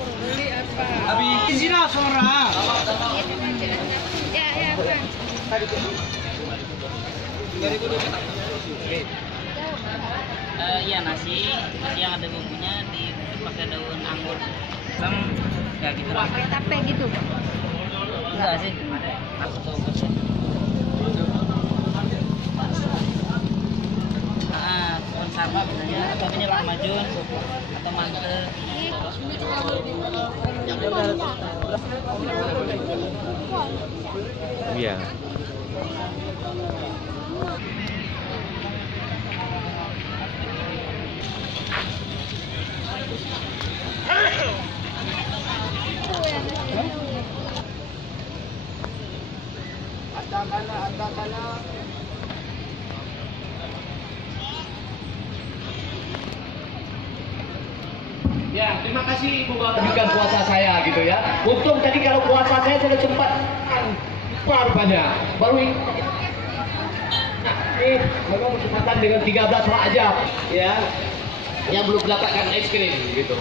Beli apa? Habis sini lah seorang. Ya, ya, Bang. Iya nasi yang ada bumbunya dipakai daun anggur. Ya gitu lah. Pakai tape gitu. Enggak sih. Aku tahu kan. Pohon sarma biasanya atau ini lahmajun atau mante. Iya. Ya, terima kasih Ibu Bapak lanjutkan puasa saya gitu ya. Untung tadi kalau puasa saya sudah sempat rupanya. Baru ini. Nah, ini memang kesempatan dengan 13 Rajab ya. Yang belum mendapatkan es krim gitu.